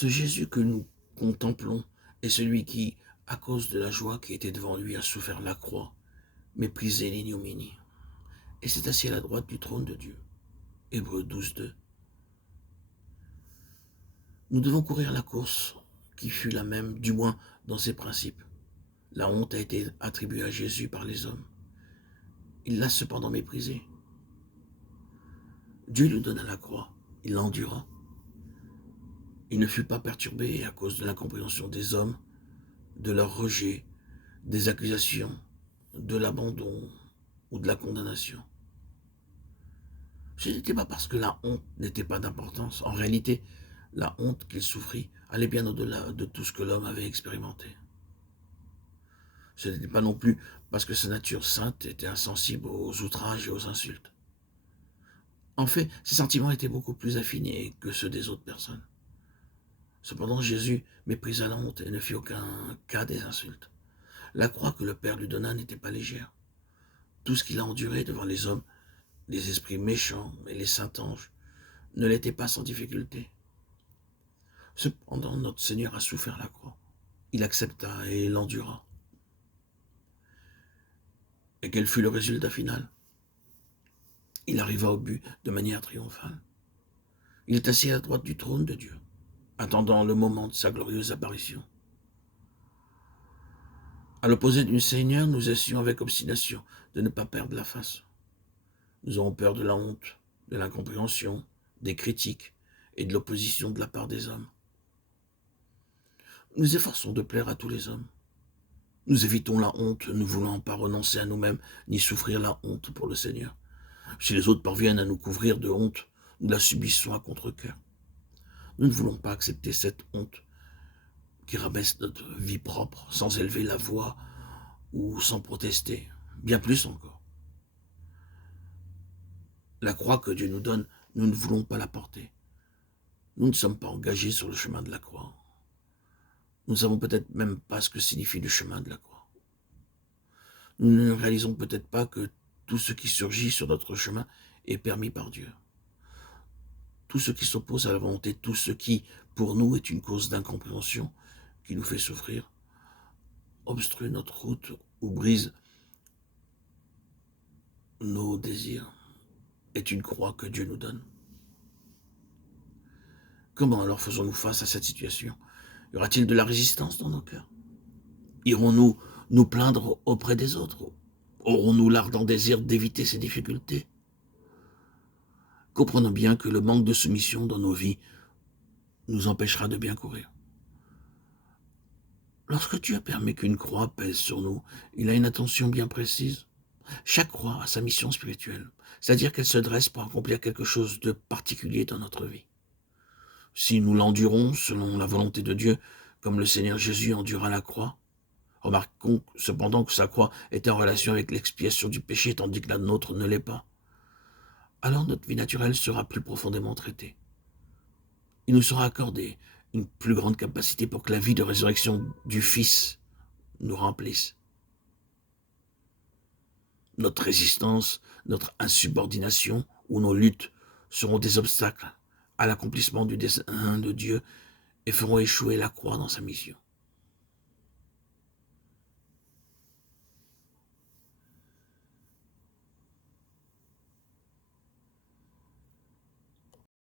Ce Jésus que nous contemplons est celui qui, à cause de la joie qui était devant lui, a souffert la croix, méprisé l'ignominie, et s'est assis à la droite du trône de Dieu. Hébreux 12:2. Nous devons courir la course qui fut la même, du moins dans ses principes. La honte a été attribuée à Jésus par les hommes. Il l'a cependant méprisée. Dieu lui donna la croix, il l'endura. Il ne fut pas perturbé à cause de l'incompréhension des hommes, de leur rejet, des accusations, de l'abandon ou de la condamnation. Ce n'était pas parce que la honte n'était pas d'importance. En réalité, la honte qu'il souffrit allait bien au-delà de tout ce que l'homme avait expérimenté. Ce n'était pas non plus parce que sa nature sainte était insensible aux outrages et aux insultes. En fait, ses sentiments étaient beaucoup plus affinés que ceux des autres personnes. Cependant, Jésus méprisa la honte et ne fit aucun cas des insultes. La croix que le Père lui donna n'était pas légère. Tout ce qu'il a enduré devant les hommes, les esprits méchants et les saints anges, ne l'était pas sans difficulté. Cependant, notre Seigneur a souffert la croix. Il accepta et l'endura. Et quel fut le résultat final? Il arriva au but de manière triomphale. Il est assis à la droite du trône de Dieu, attendant le moment de sa glorieuse apparition. À l'opposé du Seigneur, nous essayons avec obstination de ne pas perdre la face. Nous avons peur de la honte, de l'incompréhension, des critiques et de l'opposition de la part des hommes. Nous efforçons de plaire à tous les hommes. Nous évitons la honte, ne voulant pas renoncer à nous-mêmes, ni souffrir la honte pour le Seigneur. Si les autres parviennent à nous couvrir de honte, nous la subissons à contre-cœur. Nous ne voulons pas accepter cette honte qui rabaisse notre vie propre, sans élever la voix ou sans protester, bien plus encore. La croix que Dieu nous donne, nous ne voulons pas la porter. Nous ne sommes pas engagés sur le chemin de la croix. Nous ne savons peut-être même pas ce que signifie le chemin de la croix. Nous ne réalisons peut-être pas que tout ce qui surgit sur notre chemin est permis par Dieu. Tout ce qui s'oppose à la volonté, tout ce qui, pour nous, est une cause d'incompréhension, qui nous fait souffrir, obstrue notre route ou brise nos désirs, est une croix que Dieu nous donne. Comment alors faisons-nous face à cette situation? Y aura-t-il de la résistance dans nos cœurs? Irons-nous nous plaindre auprès des autres? Aurons-nous l'ardent désir d'éviter ces difficultés? Comprenons bien que le manque de soumission dans nos vies nous empêchera de bien courir. Lorsque Dieu permet qu'une croix pèse sur nous, il a une attention bien précise. Chaque croix a sa mission spirituelle, c'est-à-dire qu'elle se dresse pour accomplir quelque chose de particulier dans notre vie. Si nous l'endurons selon la volonté de Dieu, comme le Seigneur Jésus endura la croix, remarquons cependant que sa croix était en relation avec l'expiation du péché, tandis que la nôtre ne l'est pas. Alors notre vie naturelle sera plus profondément traitée. Il nous sera accordé une plus grande capacité pour que la vie de résurrection du Fils nous remplisse. Notre résistance, notre insubordination ou nos luttes seront des obstacles à l'accomplissement du dessein de Dieu et feront échouer la croix dans sa mission.